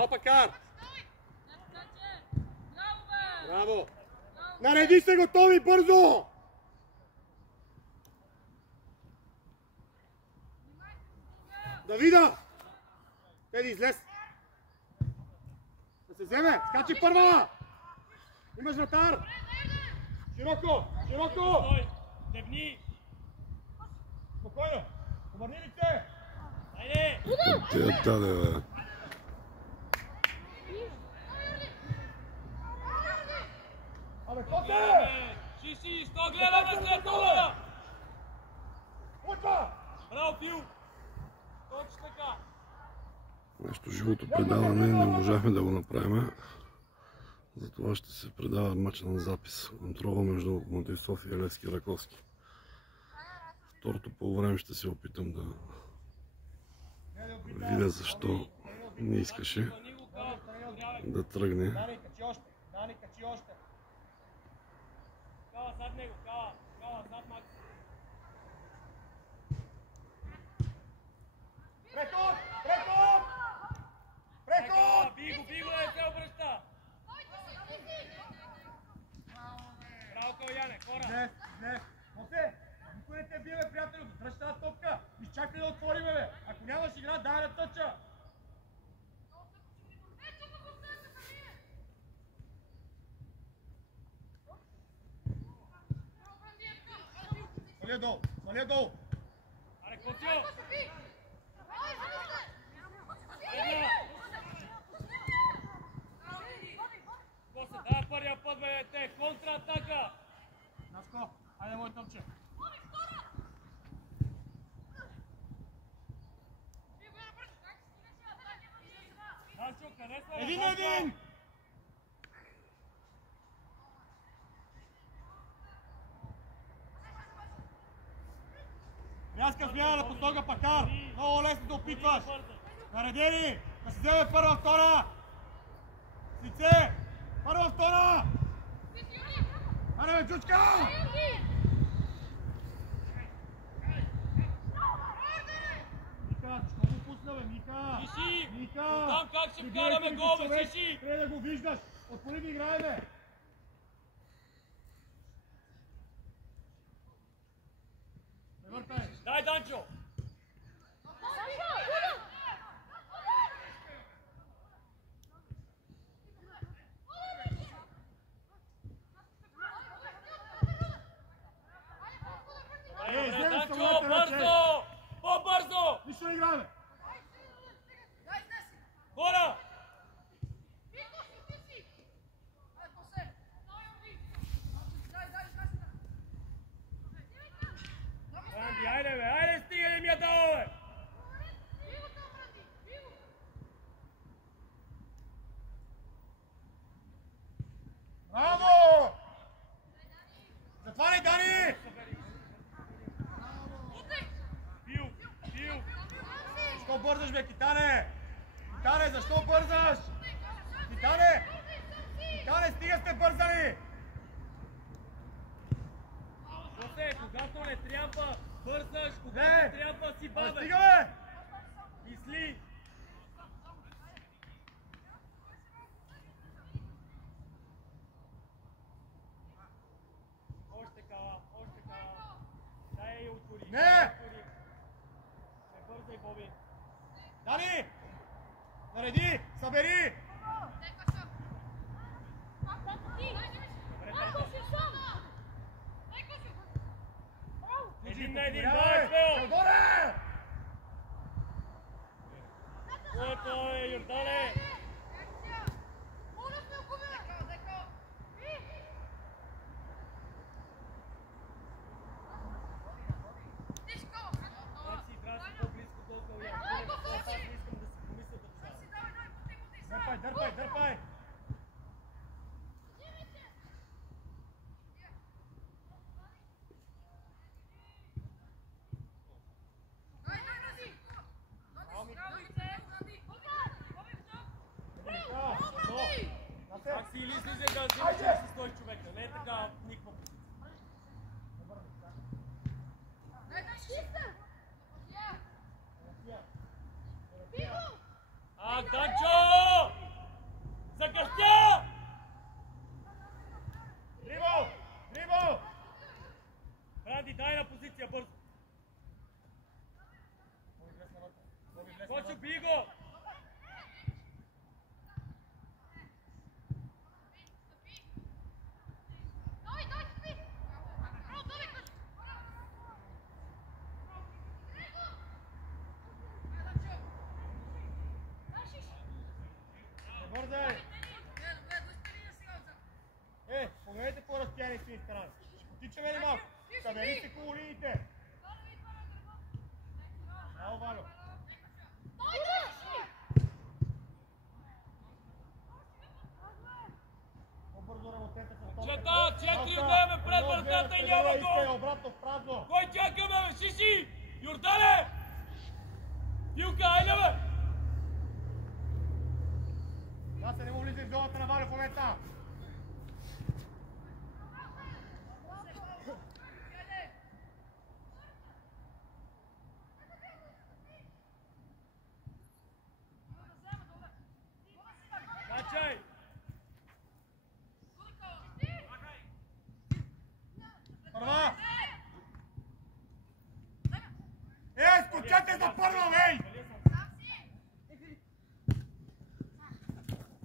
Браво, Пакар! Браво! Нареди се, готови, бързо! Давида! Теди, излез! Да се вземе! Скачи първа! Имаш вратар! Широко! Широко! Дебни! Спокойно! Обърни лице! Айде! Те даде, бе. Абе, Коте! Шиши, що гледаме след това? Учва! Браво, Фил! Точно така! Нещо живото предаване не можахме да го направим. Затова ще се предава матча на запис. Контрола между Локомотив София и Левски Раковски. Второто по време ще се опитам да видя защо не искаше да тръгне. Дани, качи още! Дани, качи още! Кала зад него, Кала зад Макс. Преход! Преход! Преход! Биго, не се обръща! Браво, Каляне, хора! Днес, днес! Мосе! Никой не те бие, приятелю! Дръж тази топка! Изчакай да отворим, бе! Ако нямаш игра, дай да тъча! Свали долу! Свали долу! Аре, Коцо! После, дай първия път, бе, те! Контратака! Наско, айде мой топче! Данчо, къде сме? Един на един! Рязка смяна на посока Пакар! Много лесно да опитваш! Наредени! Да се вземе първа, втора! С лице! Първа, втора! Аре, бе, чучка! Мика, защо го пусна, бе, Мика? Шиши! Мика! Там как ще вкараме гол, бе, Шиши! Трябва да го виждаш! Отпори да играе, бе! Превъртай! Дай, Данчо! Данчо, бързо! По-бързо! Нищо не играе, бе! Хора! Ранди, айде, бе! Айде, стига да ми я дава, бе! Браво! Затваряй, Дани! Фил! Защо бързаш, бе, Китане? Китане, защо бързаш? Китане! Китане, стига сте бързали! Жосе, когато не трябва, бързаш, когато Не! трябва, си бавен. Стига, бе! Мисли! Още Кала. Дай я отвори. Не! Не бързай, Боби. Дани! Нареди! Събери! Един на един, дай, Фео! Отгоре! Което е, Йордане? Дърпай! Как си или слизай да взимаш с 100 човека? Не е така никаква позиция. Данчо! Влади, дай на позиция бързо. Кочо, би го! Бързай! Погледайте по разстояние си страна. Потичаме ли малко? Събери се колониите! Браво, Валю! По-бързо работете с топката. Чета, 4 отдаваме пред вратата и няма гол! Обратно в празно! Кой чакаме, бе? Шиши! Йордане! Филка, айде, бе! Да се не му влиза в зоната на Валю в момента! Качай! Първа! Скочете за първа, бей!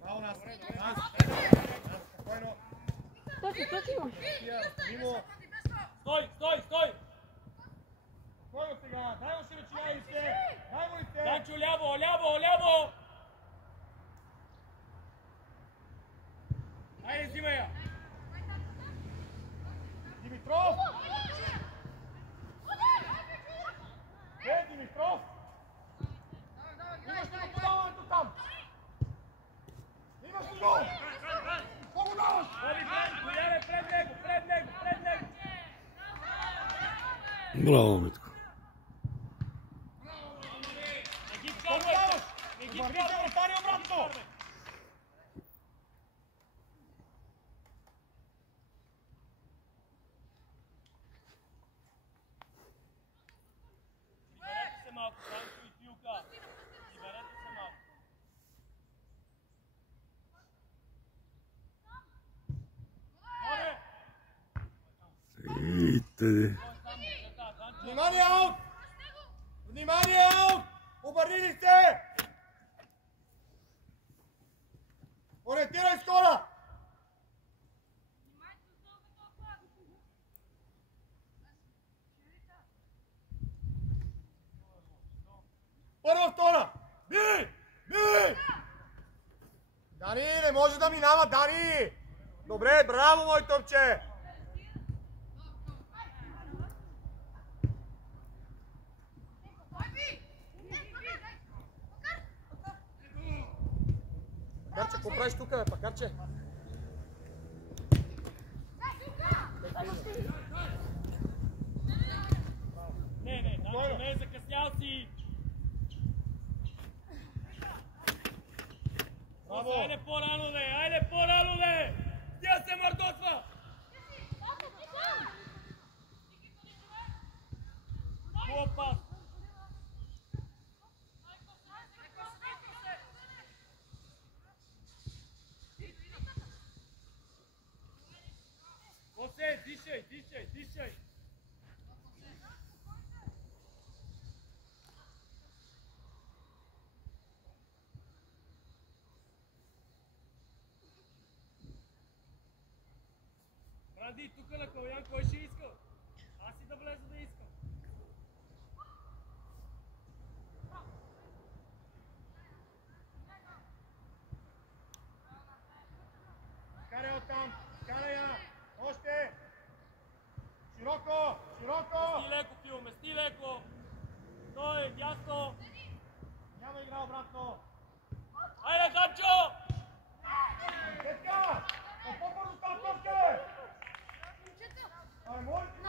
Браво, нас! Спокойно! Стой, стой, стой! Спокойно сега! Дай му си ръчина лице! Дай му лице! Данчо, ляво, ляво, ляво! Айде, взимай я! Димитров! Димитров! Имаш ли го подаването там? Имаш ли го? Какво го даваш? Пред него, пред него, пред него! Браво, Митко. Не ги Какво го вкарвай! даваш? Не ги Върви се, вкарвай! остани обратно! Приберете се малко, Данчо и Филка! Приберете се малко! Море! И тъде. Внимание, аут! Внимание, аут! Обърни се! Ориентирай скоро! Първа, втора! Бий! Бий! Дани, не може да минава, Дани! Добре, браво, мой топче! Пакарче, какво правиш тук, бе, Пакарче? Не, Данчо, не, закъснял си! Браво! Айде по-рано, бе! Айде по-рано, бе! Тя се мърдосва! Хубав пас! Осе, дишай, дишай, дишай! Бранди, тук на Калян, кой ще иска? Аз и да влеза да искам. Карай оттам! Карай я! Още! Широко! Широко! Мести леко, Фил, мести леко! Той, дясно! Няма игра обратно! Айде, Данчо! Детка! По-бързо става топче, бе! Ай, моля ти,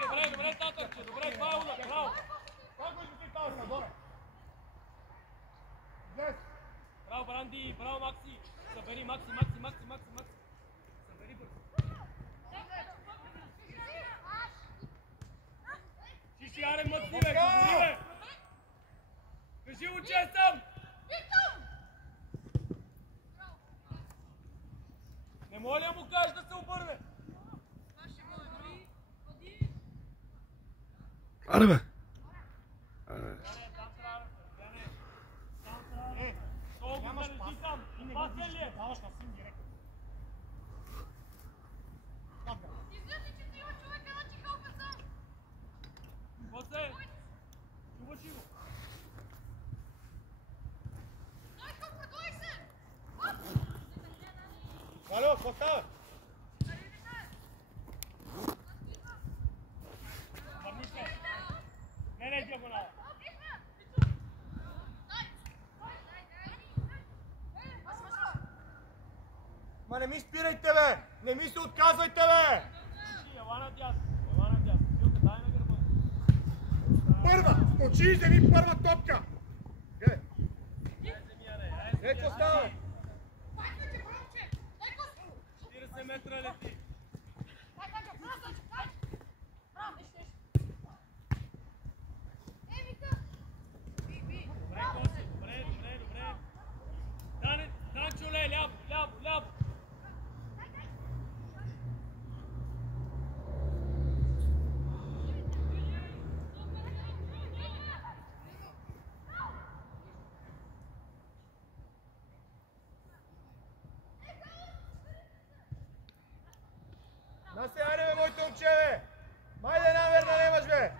Добре, добре, татърче, добре, това е удар, браво! Как го измисли Анди, браво, Макси! Събери, Макси! Събери бързо! Си, аре, мътни, бе! Говори, бе! Кажи му, че съм! Не може ли да му кажеш да се обърне? Аре, бе! Нямаш пас и не го виждаш, не даваш на син директно. После! Чуваш ли го? Алло, какво става? Върни се! Не, диагонала! Ма не ми спирайте, бе! Не ми се отказвайте, бе! Ела на дясно! Билка, дай на гърба! Първа! Скочи и вземи първа топка! Гледай! Е, какво става? 40 метра лети! Добре, Коси, добре! Данчо, ляво! Насе, айде, бе, моите момче, бе! Майде, наверно, немаш, бе!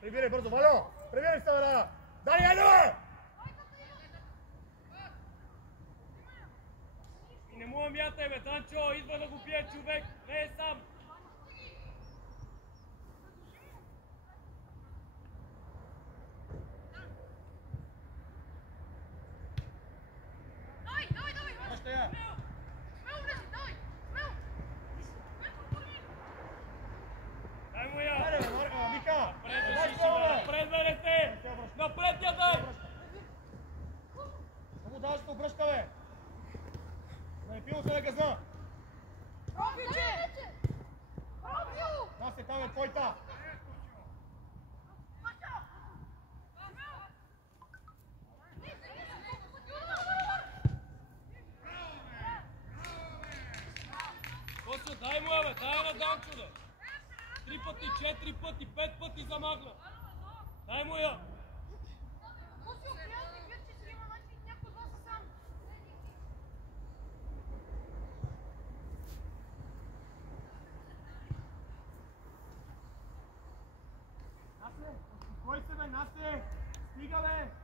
Прибирай бързо, Валю! Прибирай се, бе! Дай, айде, бе! И не му мятай, бе, Данчо, идва да го бие човек, не е сам. Още я! Дай му я! Айде, бе, Вика! Напред, бе, дете! Напред я дай! Не му даваш да се обръща, бе! Да не пило се на газа! Насе, там е твойта! Косо, дай му я, бе, дай на Данчо, бе! 3 пъти, 4 пъти, 5 пъти замагна! Дай му я! Насе, успокой се, бе, Насе! Стига, бе!